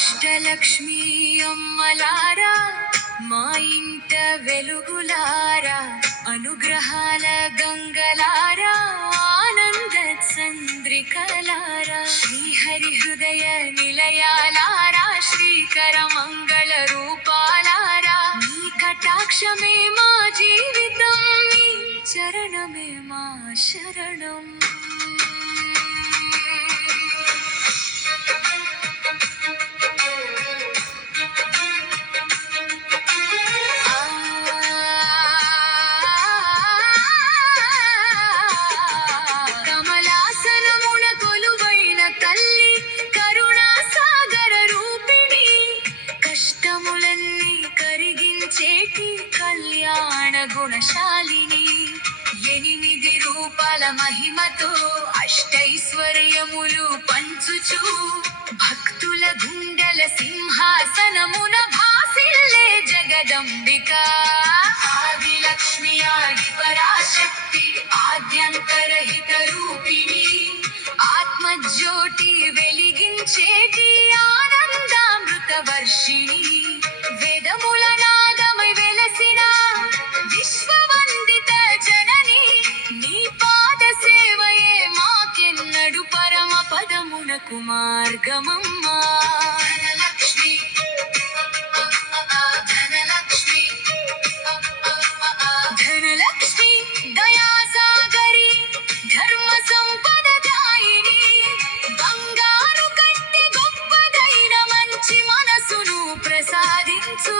అష్టలక్ష్మీ అమ్మలారా మా ఇంట వెలుగులారా అనుగ్రహాల గంగలారా ఆనంద చంద్రికలారా శ్రీహరి హృదయ నిలయాలారా శ్రీకర మంగళ రూపాలారా నీ కటాక్షమే మా జీవితం నీ చరణమే మా శరణం. కళ్యాణ గుణశాలిని ఎనిమిది రూపాల మహిమతో అష్టైశ్వర్యములు పంచుచు భక్తుల గుండెల సింహాసనమున భాసిల్లే జగదంబిక ఆదిలక్ష్మి ఆది పరాశక్తి ఆద్యంతరహిత రూపిణి ఆత్మజ్యోతి వెలిగించేటి ఆనందామృత వర్షిణి వేదముల నాదమై వెలసిన విశ్వవందిత జనని నీ పాద సేవయే మాకెన్నడు పరమ పదమునకు మార్గమమ్మా. ధనలక్ష్మి ధనలక్ష్మి ధనలక్ష్మి దయాసాగరి ధర్మ సంపద దాయిని బంగారు కంటే గొప్పదైన మంచి మనసును ప్రసాదించు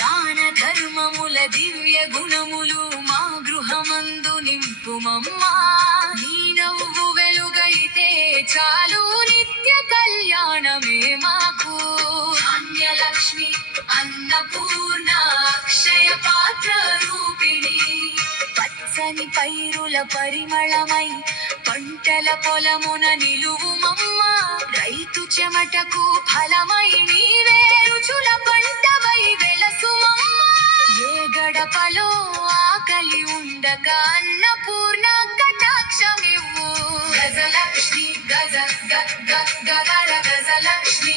దాన ధర్మముల దివ్య గుణములు మా గృహమందు నింపుమమ్మా. నీ నవ్వు వెలుగైతే చాలు నిత్య కళ్యాణమే మాకు. ధాన్యలక్ష్మి అన్నపూర్ణ అక్షయ పాత్ర రూపిణి పచ్చని పైరుల పరిమళమై పంటల పొలమున నిలువుమమ్మ రైతు చెమటకు ఫలమై నీవే రుచుల పంటవై వెలసుమమ్మ. ఏ గడపలో ఆకలి ఉండక అన్నపూర్ణ కటాక్షమివ్వు. గజలక్ష్మి గజ గగర గజలక్ష్మి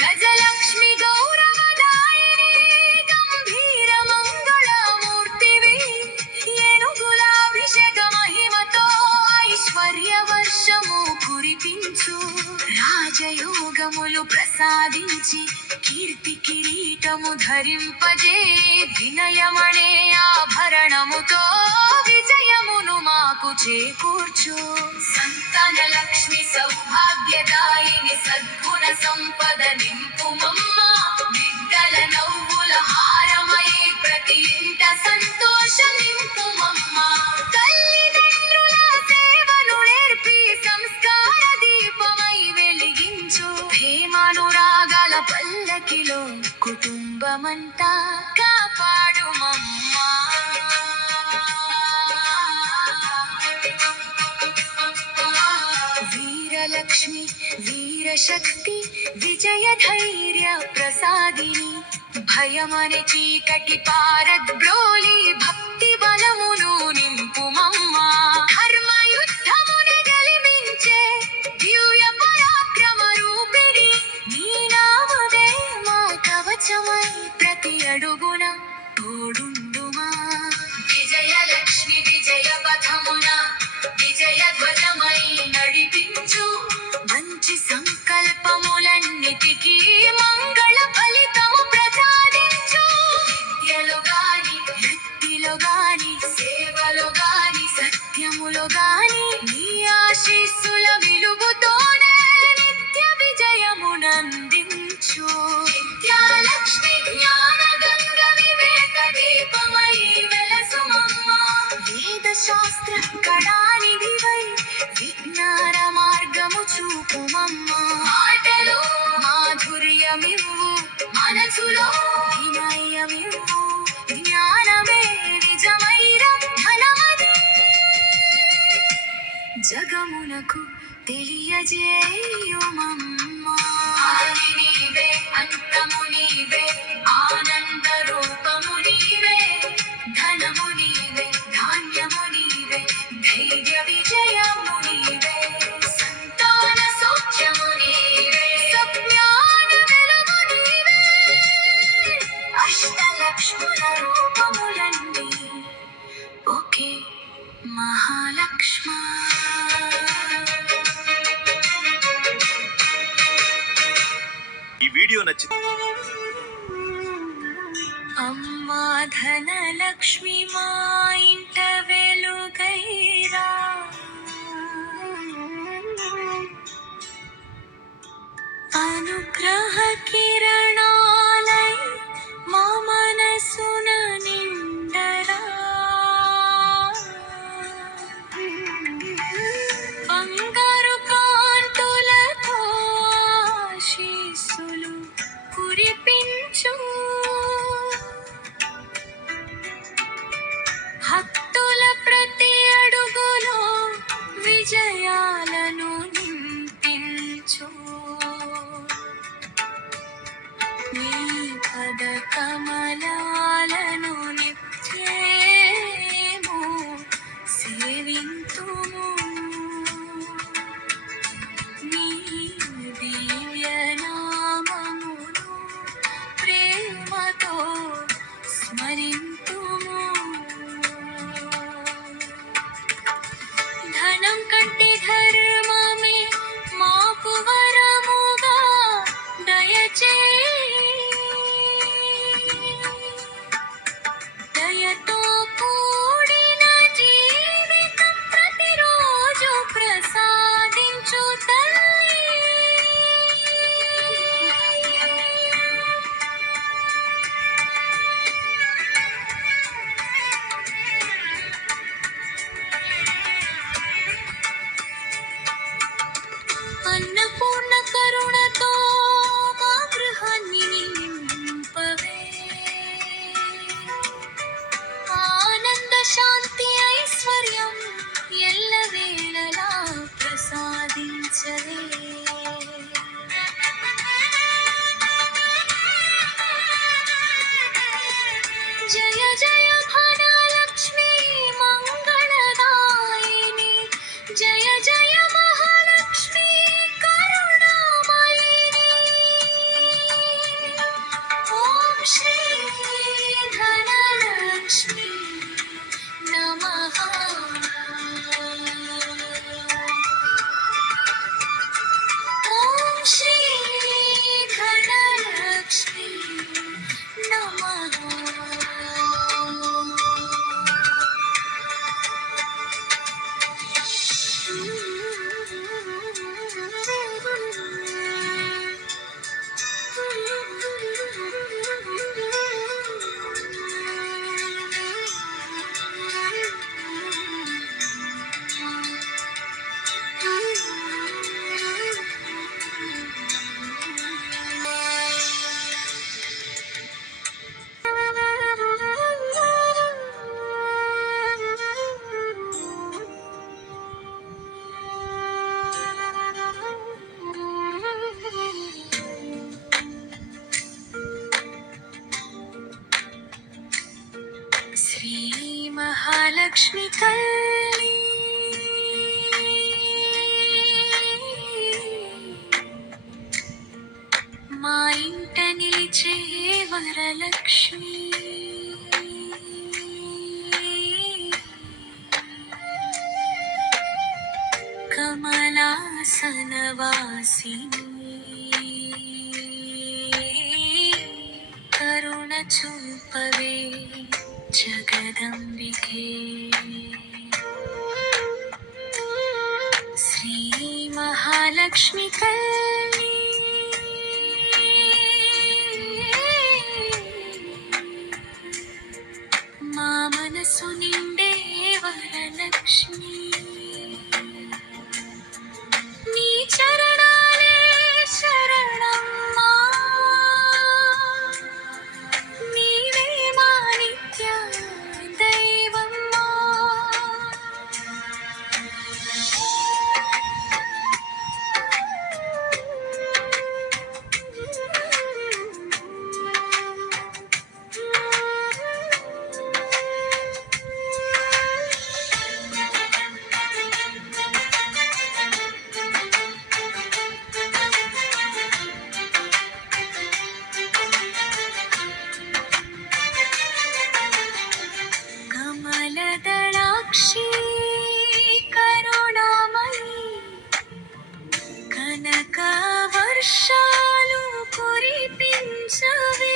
గజలక్ష్మి గౌరవదాయిని గంభీర మంగళమూర్తివి ఏనుగులాభిషేక మహిమతో ఐశ్వర్య వర్షము కురిపించు రాజయోగములు ప్రసాదించి కీర్తి కిరీటము ధరింపజే వినయమనే ఆభరణముతో విజయమును మాకు చేకూర్చు. సంతాన లక్ష్మి సౌభాగ్యదాయిని సద్గుణ సంపద నింపుమమ్మ బిడ్డల నవ్వుల హారమై ప్రతి ఇంట సంతోష నింపుమమ్మ. తల్లిదండ్రుల సేవను నేర్పి సంస్కార దీపమై వెలిగించు ప్రేమానురాగాల పల్లకిలో కుటుంబమంతా కాపాడుమమ్మా. వీరలక్ష్మి వీరశక్తి విజయ ధైర్య ప్రసాదిని భయమనే చీకటి పారద్రోలి భక్తి బలమును నింపుమమ్మా. ధర్మయుద్ధమును గెలిపించే దివ్య పరాక్రమ రూపిణి నీ నామదే మా కవచమై ప్రతి అడుగున తోడుండుమా. విజయలక్ష్మి విజయ పథమున విజయ ధ్వజమై నడిపించు మంచి సంకల్పములన్నిటికీ మంగళ ఫలితము ప్రసాదించు. విద్యలో గాని వృత్తిలో గాని సేవలో గాని సత్యములో గాని నీ ఆశీస్సుల వెలుగుతోనే నిత్య విజయమునందించు. విద్యాలక్ష్మి జ్ఞాన గంగ వివేక దీపమై వెలసుమమ్మ వేద శాస్త్ర కళానిధివై విజ్ఞాన మార్గము చూపుమమ్మ. మాటలో మాధుర్యమివ్వు మనసులో వినయమివ్వు జ్ఞానమే నిజమైన ధనమది జగమునకు తెలియజేయుమమ్మ. ఆది నీవే అంతము నీవే ఆనంద రూపము నీవే ధనము నీవే ధాన్యము నీవే ధైర్య విజయము నీవే సంతాన సౌఖ్యము నీవే వీడియో నచ్చితే అమ్మా ధనలక్ష్మి మా ఇంట వెలుగైరా, అనుగ్రహ కిరణాలై మా మనసున నిండరా, బంగారు కాంతులతో ఆశీస్సులు కురిపించు, భక్తుల ప్రతి అడుగులో విజయాలను నింపించు, నీ పద కమలాలను నిత్యము సేవింతుము, నీ దివ్య నామమును ప్రేమతో స్మరింతుము, ధనం కంటే ధర్మమే మాకు వరముగా దయచేయి, దయతో కూడిన జీవితం ప్రతిరోజు ప్రసాదించు తల్లి, అన్నపూర్ణ కరుణతో మా గృహాన్ని నింపవే, ఆనంద శాంతి ఐశ్వర్యం ఎల్లవేళలా ప్రసాదించవే, జయ జయ ధనలక్ష్మి మంగళదాయిని, జయ జయ మహాలక్ష్మి కరుణామయిని, ఓం శ్రీ ధనలక్ష్మి నమః, ఓం శ్రీ ధనలక్ష్మి నమః. శ్రీ మహాలక్ష్మి తల్లి, మా ఇంట నిలిచే వరలక్ష్మి, కమలాసనవాసిని, కరుణ చూపవే జగదంబికే, శ్రీ మహాలక్ష్మి తల్లి, మా మనసు నిండే వరలక్ష్మి, నీ చరణాలే శరణమ్మా, నీవే మా నిత్య దైవమ్మా, కమలదళాక్షి కరుణామయి, కనక వర్షాలు కురి దీవించవే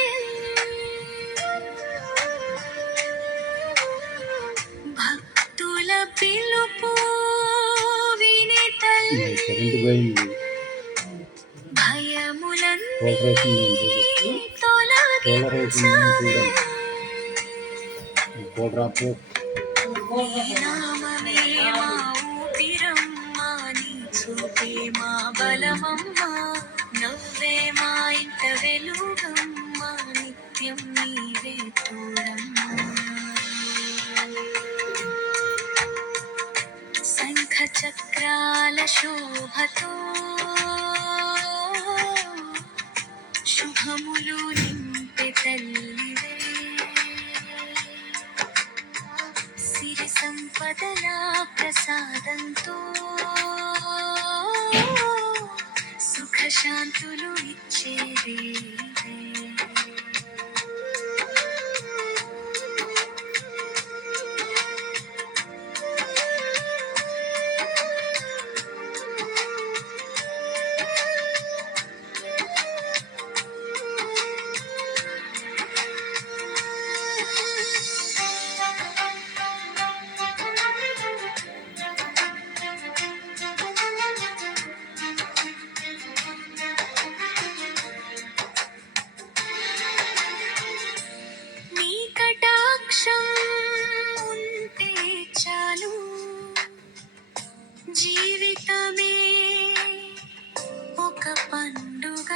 భక్తుల పిలుపు విని తల్లి కరెంటు పోయింది. భయములన్నీ సోలార్ తొలగించవే పోడ్రాపు నీ నామమే మా ఊపిరమ్మా నీ చూపే మా బలమమ్మా నవ్వే మా ఇంట వెలుగమ్మా నిత్యం నీవే తోడమ్మా శంఖ చక్రాల శోభతో శుభములు నింపే తల్లివే సిరి సంపదల ప్రసాదంతో సుఖ శాంతులు ఇచ్చేదే నీ కటాక్షం ఉంటే చాలు జీవితమే ఒక పండుగ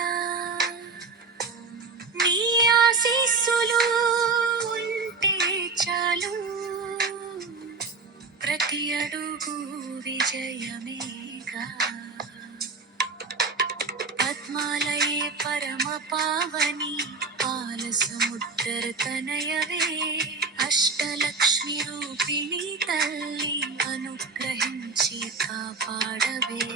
నీ ఆశీస్సులు ఉంటే చాలు ప్రతి అడుగు విజయమేగా పద్మాలయే పరమ పావని పాల సముద్ర తనయవే అష్టలక్ష్మి రూపిణి తల్లి అనుగ్రహించి కాపాడవే